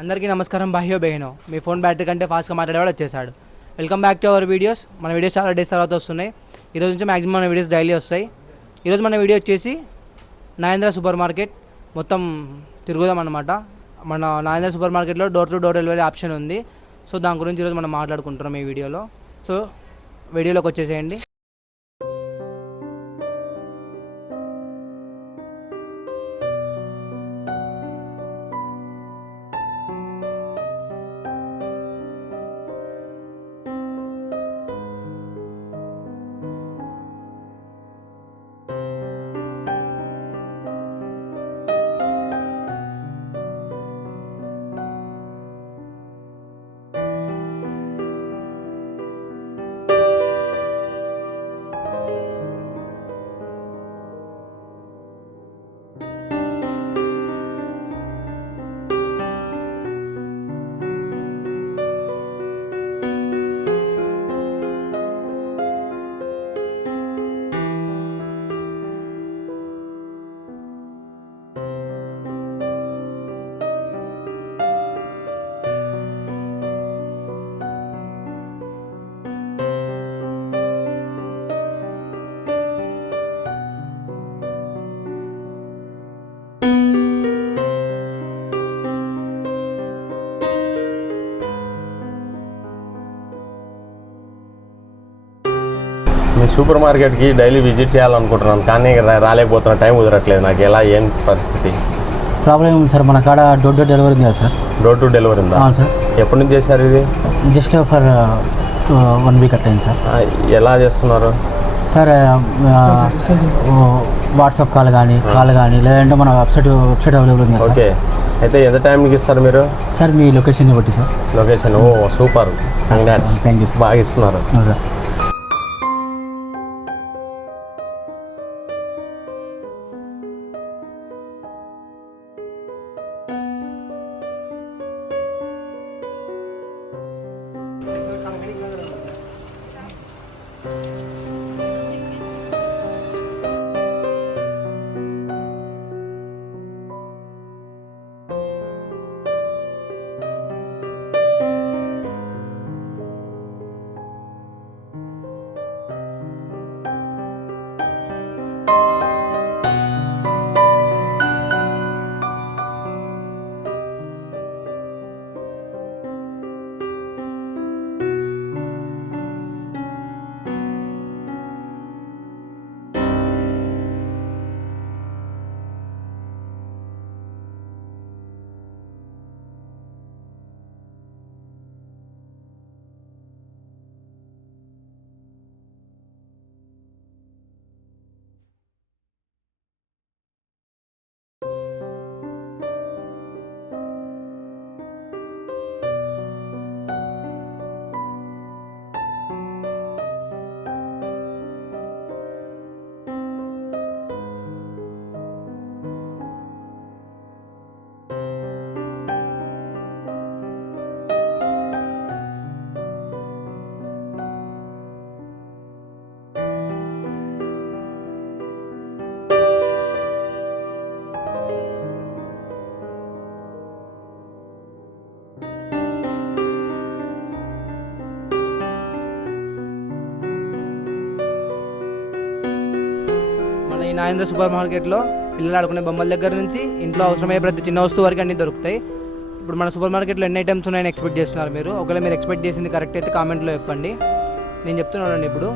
అందరికీ నమస్కారం. బాహ్యో బెహనో మీ phone battery కంటే ఫాస్ట్గా మాట్లాడేవాడు వచ్చేసాడు. Welcome back to our videos. మన వీడియోస్ చాలా డేస్ తర్వాత వస్తున్నాయి. ఈరోజు నుంచి మ్యాక్సిమం మన వీడియోస్ డైలీ వస్తాయి. ఈరోజు మన వీడియో వచ్చేసి నాగేంద్ర సూపర్ మార్కెట్ మొత్తం తిరుగుదాం అనమాట. మన నాగేంద్ర సూపర్ మార్కెట్లో door to door delivery option ఉంది. సో దాని గురించి ఈరోజు మనం మాట్లాడుకుంటున్నాం ఈ వీడియోలో. సో వీడియోలోకి వచ్చేసేయండి. మీ సూపర్ మార్కెట్కి డైలీ విజిట్ చేయాలనుకుంటున్నాను, కానీ రాలేకపోతున్నా, టైం కుదరట్లేదు. నాకు ఎలా ఏం పరిస్థితి? ప్రాబ్లం ఉంది సార్, మన కాడ డోర్ టు డెలివరీ ఉంది కదా సార్. డోర్ టు డెలివరీ ఉందా? అవును సార్. ఎప్పటి నుంచి చేశారు ఇది? జస్ట్ ఫర్ 1 వీక్ అట్లయింది సార్. ఎలా చేస్తున్నారు సార్? వాట్సాప్ కాల్ కానీ లేదంటే మన వెబ్సైట్ అవైలబుల్ ఉంది కదా సార్. ఓకే, అయితే ఎంత టైంకి ఇస్తారు మీరు? సార్ మీ లొకేషన్ని బట్టి సార్. లొకేషన్? ఓ సూపర్, థ్యాంక్ యూ సార్. బాగా ఇస్తున్నారు. అవును సార్. ఈ నాగేంద్ర సూపర్ మార్కెట్లో పిల్లలు ఆడుకునే బొమ్మల దగ్గర నుంచి ఇంట్లో అవసరమయ్యే ప్రతి చిన్న వస్తువు వరకు అన్నీ దొరుకుతాయి. ఇప్పుడు మన సూపర్ మార్కెట్లో ఎన్ని ఐటమ్స్ ఉన్నాయని ఎక్స్పెక్ట్ చేస్తున్నారు మీరు? ఒకవేళ మీరు ఎక్స్పెక్ట్ చేసింది కరెక్ట్ అయితే కామెంట్లో చెప్పండి. నేను చెప్తున్నానండి, ఇప్పుడు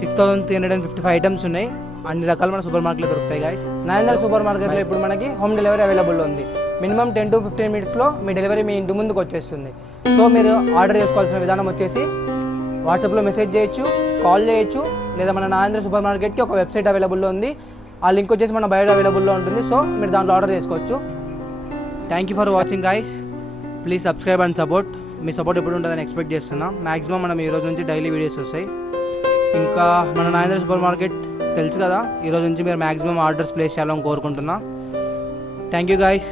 6355 ఐటమ్స్ ఉన్నాయి. అన్ని రకాలు మన సూపర్ మార్కెట్లో దొరుకుతాయి గాయస్. నాగేంద్ర సూపర్ మార్కెట్లో ఇప్పుడు మనకి హోమ్ డెలివరీ అవైలబుల్ ఉంది. మినిమం 10 to 15 మినిట్స్లో మీ డెలివరీ మీ ఇంటి ముందుకు వచ్చేస్తుంది. సో మీరు ఆర్డర్ చేసుకోవాల్సిన విధానం వచ్చేసి వాట్సాప్లో మెసేజ్ చేయొచ్చు, కాల్ చేయొచ్చు, లేదా మన నాగేంద్ర సూపర్ మార్కెట్కి ఒక వెబ్సైట్ అవైలబుల్లో ఉంది. ఆ లింక్ వచ్చేసి మన బయో అవైలబుల్లో ఉంటుంది. సో మీరు దాంట్లో ఆర్డర్ చేసుకోవచ్చు. Thank you for watching guys. Please subscribe and support. Me support ఎప్పుడు ఉంటుందని ఎక్స్పెక్ట్ చేస్తున్నా. మ్యాక్సిమం మనం ఈరోజు నుంచి డైలీ వీడియోస్ వస్తాయి. ఇంకా మన నాగేంద్ర సూపర్ మార్కెట్ తెలుసు కదా, ఈరోజు నుంచి మీరు మ్యాక్సిమం ఆర్డర్స్ ప్లేస్ చేయాలని కోరుకుంటున్నా. Thank you guys.